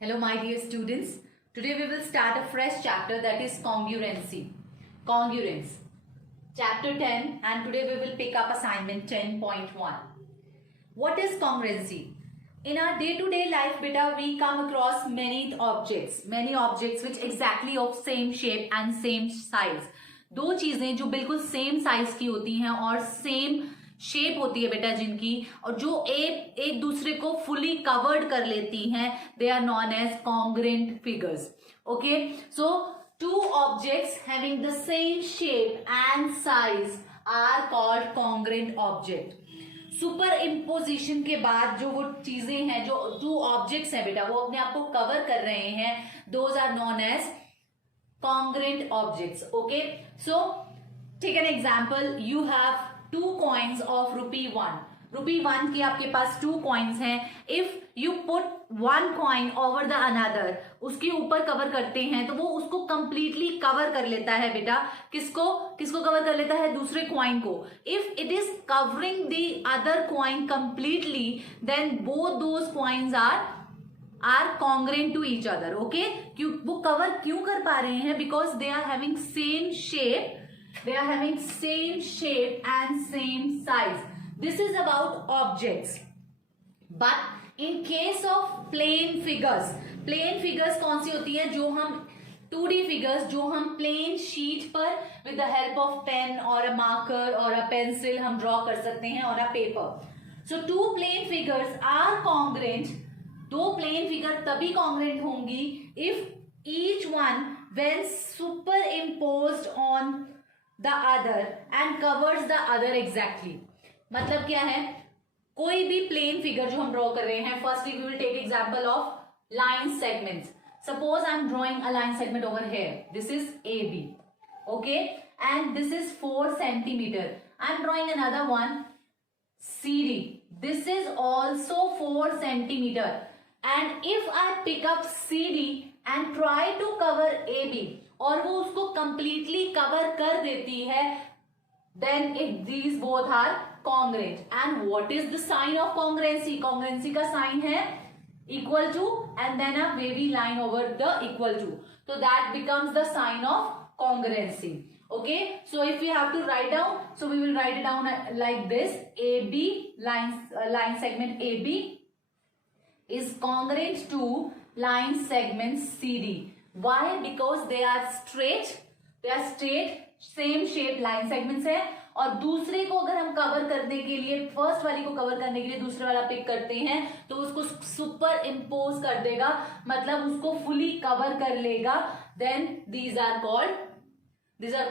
Hello, my dear students. Today we will start a fresh chapter, that is congruency. Congruence. Chapter 10, and today we will pick up assignment 10.1. What is congruency? In our day-to-day life, beta, we come across many objects which exactly of same shape and same size. दो चीजें जो बिल्कुल same size की होती हैं और same shape होती है बेटा जिनकी, और जो एक दूसरे को फुली कवर्ड कर लेती हैं, they are known as congruent figures. Okay, so two objects having the same shape and size are called congruent object. Superimposition के बाद जो वो चीजें हैं, जो टू ऑब्जेक्ट्स हैं बेटा, वो अपने आप को कवर कर रहे हैं, those are known as congruent objects. Okay, so take an example. You have two coins of ₹1. ₹1 की आपके पास two coins हैं. If you put one coin over the another, उसके ऊपर कवर करते हैं तो वो उसको completely कवर कर लेता है बेटा. किसको कवर कर लेता है? दूसरे coin को. If it is covering the other coin completely, then both those coins are congruent to each other. Okay, क्यों वो कवर क्यों कर पा रहे हैं? Because they are having same shape and same size. This is about objects. But in case of plane figures कौन सी होती है? जो हम 2D figures जो हम प्लेन शीट पर with the help of pen or a marker or a pencil हम draw कर सकते हैं और a paper. So two plane figures are congruent. दो प्लेन फिगर तभी कॉन्ग्रेंट होंगी if each one when super imposed on the other and covers the other exactly. मतलब क्या है? कोई भी प्लेन फिगर जो हम ड्रॉ कर रहे हैं, firstly we will take example of line segments. Suppose I am drawing a line segment over here. This is AB. Okay, and this is 4 centimeter. I am drawing another one CD. This is also 4 centimeter. And if I pick up CD and try to cover AB, और वो उसको completely cover कर देती है, then these both are congruent. And what is the sign of congruency? Congruency का sign है equal to and then a wavy line over the equal to. So that becomes the sign of congruency. Okay, so if we have to write down, so we will write it down like this. AB line segment AB is congruent to line segment CD. Why? Because they are straight, same shape line segments है, और दूसरे को अगर हम cover करने के लिए, first वाली को कवर करने के लिए दूसरे वाला पिक करते हैं तो उसको सुपर इम्पोज कर देगा, मतलब उसको फुली कवर कर लेगा. Then these are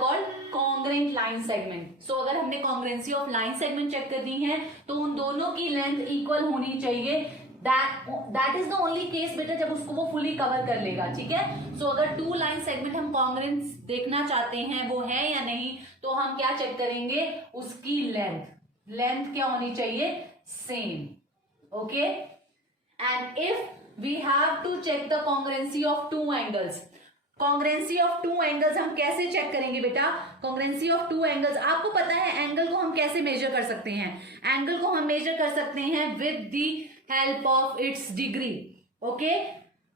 called congruent line segment. So अगर हमने congruency of line segment check करनी है तो उन दोनों की लेंथ इक्वल होनी चाहिए. That is the only case बेटा जब उसको वो फुली कवर कर लेगा. ठीक है, सो अगर टू लाइन सेगमेंट हम कॉन्ग्रेंस देखना चाहते हैं वो है या नहीं, तो हम क्या चेक करेंगे? उसकी लेंथ क्या होनी चाहिए? Same. Okay, and if we have to check the congruency of two angles. Congruency of two angles हम कैसे चेक करेंगे बेटा? कॉन्ग्रेंसी ऑफ टू एंगल्स, आपको पता है एंगल को हम कैसे मेजर कर सकते हैं? एंगल को हम मेजर कर सकते हैं with the help of its degree. Okay,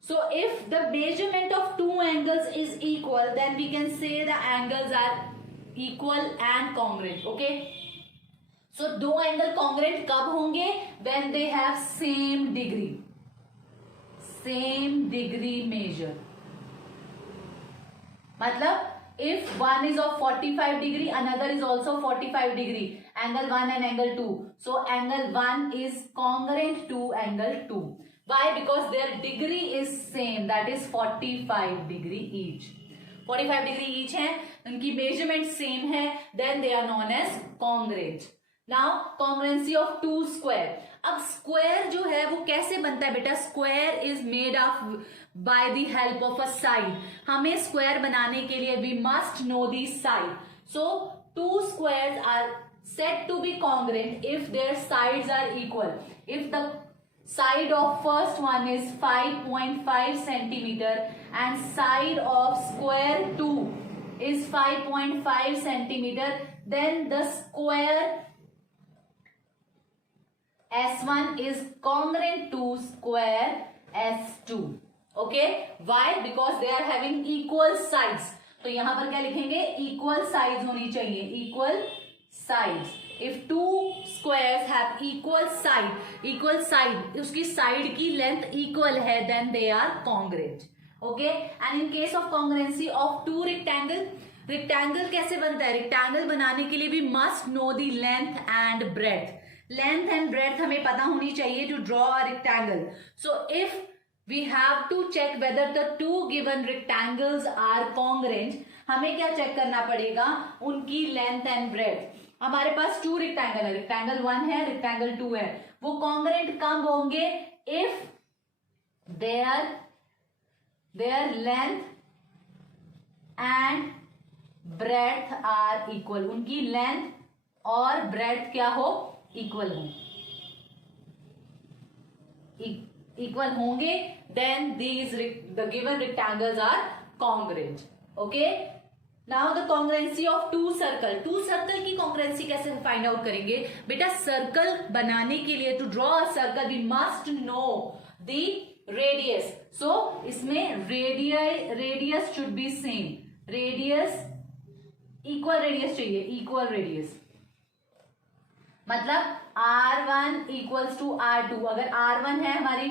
so if the measurement of two angles is equal, then we can say the angles are equal and congruent. Okay, so दो angle congruent कब होंगे? when they have same degree measure. मतलब if one is of 45 degree, another is also 45 degree, angle 1 and angle 2, so angle 1 is congruent to angle 2. Why? Because their degree is same, that is 45 degree each. 45 degree each है, उनकी measurement same है, then they are known as congruent. Now congruency of two square. अब square जो है वो कैसे बनता है बेटा? Square is made of by the help of a side. हमें square बनाने के लिए we must know the side. So two squares are said to be congruent if their sides are equal. If the side of first one is 5.5 centimeter and side of square 2 is 5.5 centimeter, then the square S1 is congruent to square S2. Okay, why? Because they are having equal sides. तो यहां पर क्या लिखेंगे? Equal sides होनी चाहिए, equal sides. If two squares have equal side, उसकी side की length equal है, then they are congruent. Okay, and in case of congruency of two rectangle, rectangle कैसे बनता है? रेक्टेंगल बनाने के लिए भी must know the length and breadth. Length and breadth हमें पता होनी चाहिए to draw a rectangle. So if we have to check whether the two given rectangles are congruent, हमें क्या चेक करना पड़ेगा? उनकी लेंथ एंड ब्रेथ। हमारे पास टू रेक्टेंगल है, रेक्टेंगल 1 है, रेक्टेंगल 2 है। वो कॉन्ग्रुएंट कब होंगे? If their length and breadth are equal, उनकी लेंथ और ब्रेथ क्या हो? इक्वल हो, इक्वल होंगे, then the given rectangles are congruent. Okay, now the congruency of two circle की congruency कैसे फाइंड आउट करेंगे? बेटा सर्कल बनाने के लिए, to draw a circle we must know the radius. So इसमें radius should be same, radius equal radius चाहिए, equal radius मतलब R1 इक्वल्स टू R2। अगर R1 है हमारी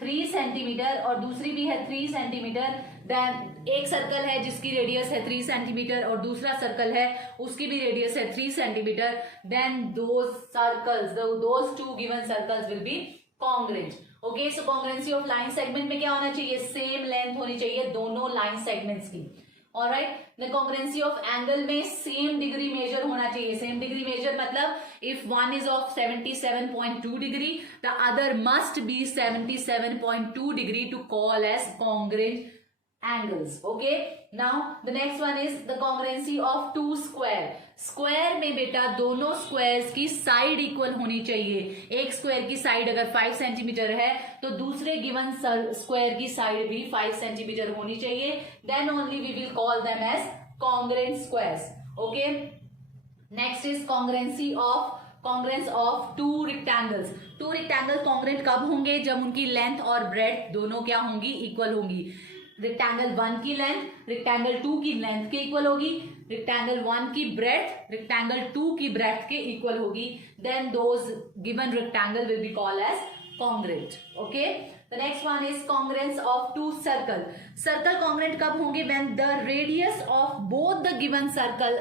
3 सेंटीमीटर और दूसरी भी है 3 सेंटीमीटर, देन एक सर्कल है जिसकी रेडियस है 3 सेंटीमीटर और दूसरा सर्कल है उसकी भी रेडियस है 3 centimetre, then those two given circles will be congruent. Okay, so congruency of line segment में क्या होना चाहिए? सेम लेंथ होनी चाहिए दोनों लाइन सेगमेंट्स की। Alright, the congruency of angle में सेम डिग्री मेजर होना चाहिए। सेम डिग्री मेजर मतलब if one is of 77.2 degree, the other must be 77.2 degree to call as congruent angles. Okay, now the next one is the congruency of two square. Square में बेटा दोनों squares की side equal होनी चाहिए। एक square की side अगर 5 centimetre है तो दूसरे गिवन स्क्वायर की साइड भी 5 सेंटीमीटर होनी चाहिए, then only we will call them as congruent squares. Okay, next is congruency of two rectangles. Two rectangle congruent कब होंगे? जब उनकी लेंथ और ब्रेथ दोनों क्या होंगी? इक्वल होंगी। रेक्टेंगल 1 की लेंथ रेक्टेंगल 2 की लेंथ के इक्वल होगी, रेक्टेंगल 1 की ब्रेथ रेक्टेंगल 2 की ब्रेथ के इक्वल होगी, then those given rectangle will be called as congruent. Okay, the next one is congruence of two circle. Circle congruent कब होंगे? When the radius of both the given circle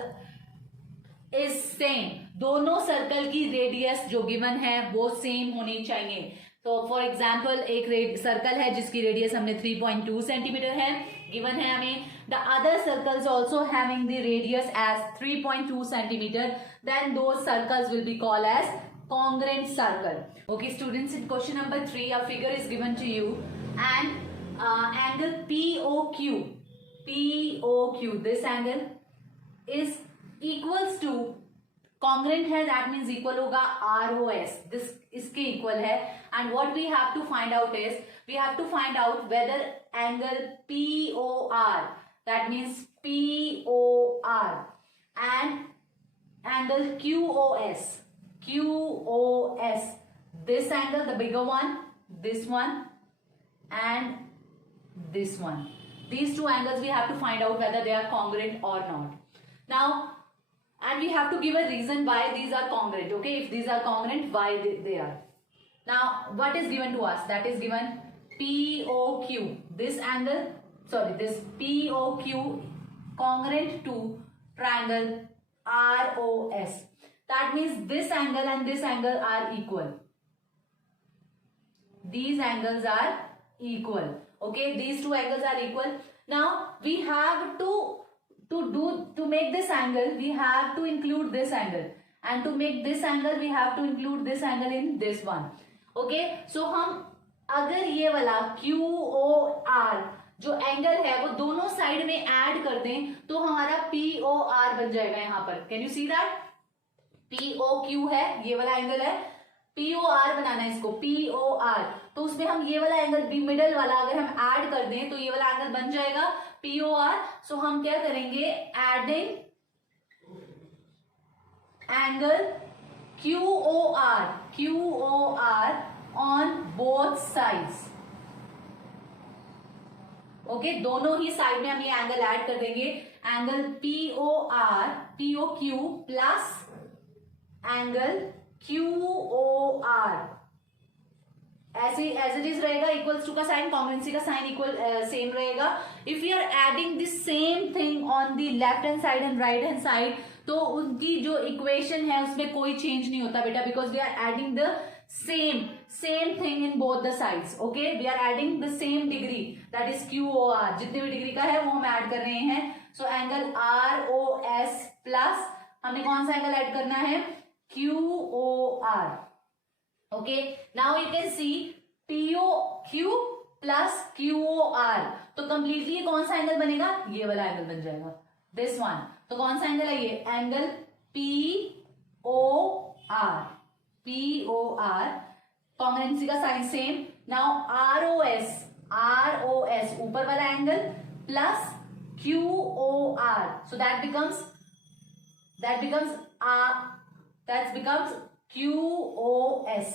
is same. दोनों circle की radius जो given है वो same होनी चाहिए। तो फॉर एग्जाम्पल एक सर्कल है जिसकी रेडियस हमने 3.2 सेंटीमीटर है, गिवन है हमें। The other circles also having the radius as 3.2 centimetre, then those circles will be called as congruent circle. Okay students, in question number 3 a figure is given to you and angle POQ, this angle is equals to congruent है, that means equal होगा ROS, this इसके equal है, and what we have to find out is we have to find out whether angle POR, that means POR and angle QOS, this angle, the bigger one, this one and this one, these two angles we have to find out whether they are congruent or not. Now and we have to give a reason why these are congruent. Okay, if these are congruent, why they are. Now what is given to us? That is given POQ, this angle, sorry, this POQ congruent to triangle ROS. That means this angle and this angle are equal. These angles are equal. Okay, these two angles are equal. Now we have to make this angle, we have to include this angle, and to make this angle we have to include this angle in this one. Okay, so हम अगर ये वाला QOR जो angle है वो दोनों side में add कर दें तो हमारा POR बन जाएगा यहाँ पर। Can you see that? POQ है, ये वाला एंगल है, POR बनाना है इसको, POR, तो उसमें हम ये वाला एंगल भी मिडल वाला अगर हम ऐड कर दें तो ये वाला एंगल बन जाएगा POR। सो हम क्या करेंगे? Adding angle QOR on both sides, okay, दोनों ही साइड में हम ये एंगल ऐड कर देंगे, angle POQ plus angle QOR, ऐसे एज इट इज रहेगा, इक्वल्स टू का साइन, कॉन्ग्रुएंसी का साइन इक्वल सेम रहेगा. If you are adding the same thing on the left hand side and right hand side, तो उनकी जो equation है उसमें कोई चेंज नहीं होता बेटा, because we are adding the same thing in both the sides. Okay, we are adding the same degree, that is QOR, जितने भी डिग्री का है वो हम ऐड कर रहे हैं. सो एंगल ROS प्लस हमने कौन सा एंगल ऐड करना है, QOR. Okay, now you can see POQ plus QOR, तो कंप्लीटली ये कौन सा एंगल बनेगा, ये वाला एंगल बन जाएगा, दिस वन. तो कौन सा एंगल है ये, एंगल POR, कॉन्ग्रुएंसी का साइन सेम. नाउ ROS ऊपर वाला angle plus QOR, so that becomes QOS.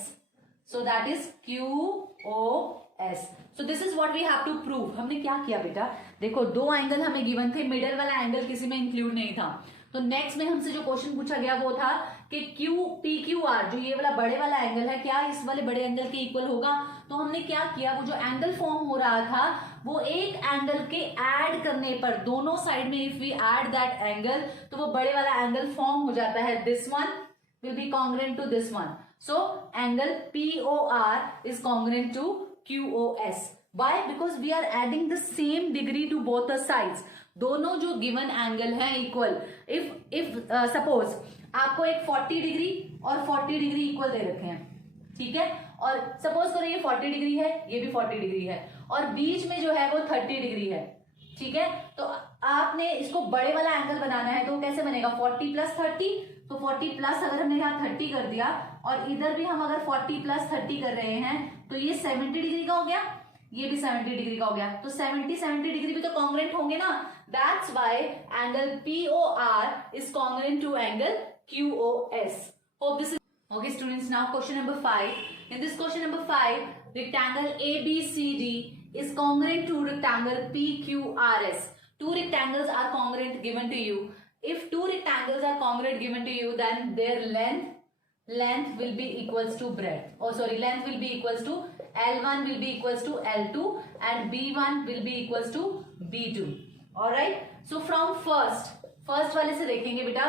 So that is QOS. So this is what we have to prove. हमने क्या किया बेटा, देखो दो एंगल हमें गिवन थे, मिडल वाला एंगल किसी में इंक्लूड नहीं था. तो नेक्स्ट में हमसे जो क्वेश्चन पूछा गया वो था कि PQR, जो ये वाला बड़े वाला एंगल है, क्या इस वाले बड़े एंगल के इक्वल होगा. तो हमने क्या किया, वो जो एंगल फॉर्म हो रहा था वो एक एंगल के ऐड करने पर, दोनों साइड में if we add that angle, तो वो बड़े वाला एंगल फॉर्म हो जाता है. This one will be congruent to this one. So angle POR is congruent to QOS. Why? Because we are adding the same degree to both the sides. दोनों जो given angle है equal. If suppose आपको एक 40 degree और 40 degree equal दे रखे हैं, ठीक है, और सपोज करो ये 40 डिग्री है, ये भी 40 डिग्री है, और बीच में जो है वो 30 डिग्री है, ठीक है. तो आपने इसको बड़े वाला एंगल बनाना है, तो कैसे बनेगा, 40 प्लस 30, तो 40 प्लस अगर हमने यहाँ 30 कर दिया, और इधर भी हम अगर 40 प्लस 30 कर रहे हैं, तो ये 70 डिग्री का हो गया, ये भी 70 डिग्री का हो गया. तो 70 डिग्री भी तो कॉन्ग्रुएंट होंगे ना. That's why angle POR is congruent to angle QOS. Hope this is okay students. Now question number 5. In this question number 5, rectangle ABCD is congruent to rectangle PQRS. Two rectangles are congruent given to you. If two rectangles are congruent given to you, then their length will be equals to breadth. Oh sorry, length will be equals to L1 will be equals to L2 and B1 will be equals to B2. All right. So from first वाले से देखेंगे बेटा,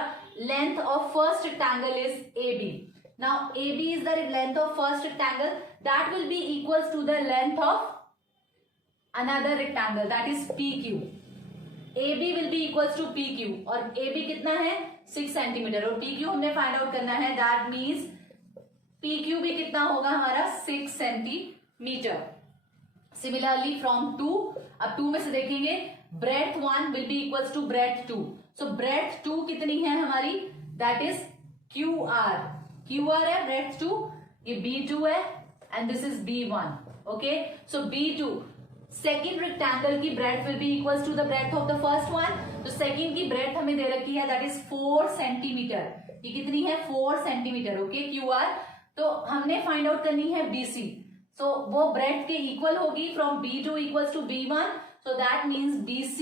length of first rectangle is AB. Now AB is the length of first rectangle, that will be equals to the length of another rectangle, that is PQ. AB will be equals to PQ, और AB कितना है 6 centimetre, और PQ हमने find out करना है, that means PQ भी कितना होगा हमारा 6 सेंटीमीटर. सिमिलरली फ्रॉम 2, अब 2 में से देखेंगे, breadth 1 will be equals to breadth 2. So breadth 2 कितनी है हमारी, दैट इज QR है ब्रेथ 2, ये B2 है and this is B1. Okay, so B2 second rectangle की breadth will be equals to the breadth of the first one. तो second की breadth हमें दे रखी है, दैट इज 4 सेंटीमीटर. ये कितनी है 4 सेंटीमीटर. Okay, QR. तो हमने फाइंड आउट करनी है BC. सो वो ब्रेथ के इक्वल होगी from B2 equals to B1. So that means BC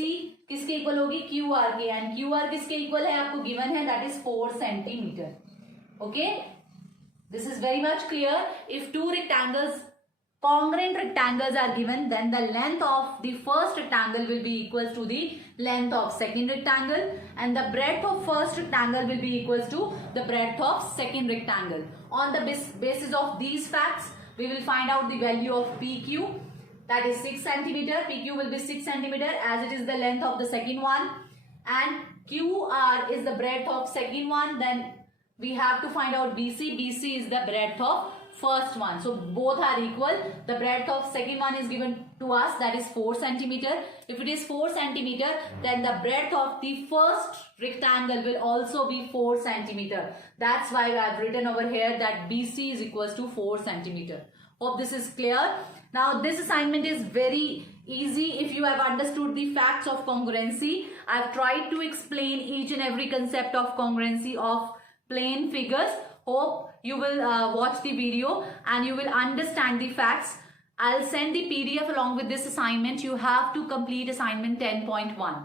किसके इक्वल होगी, QR के, एंड QR किसके इक्वल है आपको गिवन है, that is 4 centimetre. Okay, this is very much clear. If two rectangles congruent rectangles are given, then the length of the first rectangle will be equals to the length of second rectangle, and the breadth of first rectangle will be equals to the breadth of second rectangle. On the basis of these facts, we will find out the value of PQ, that is 6 centimeter. PQ will be 6 centimeter as it is the length of the second one, and QR is the breadth of second one. Then we have to find out BC. BC is the breadth of first one. So both are equal. The breadth of second one is given to us, that is 4 centimeter. If it is 4 centimeter, then the breadth of the first rectangle will also be 4 centimeter. That's why I have written over here that BC is equals to 4 centimeter. Hope this is clear. Now this assignment is very easy if you have understood the facts of congruency. I have tried to explain each and every concept of congruency of plane figures. Hope you will watch the video and you will understand the facts. I'll send the PDF along with this assignment. You have to complete assignment 10.1.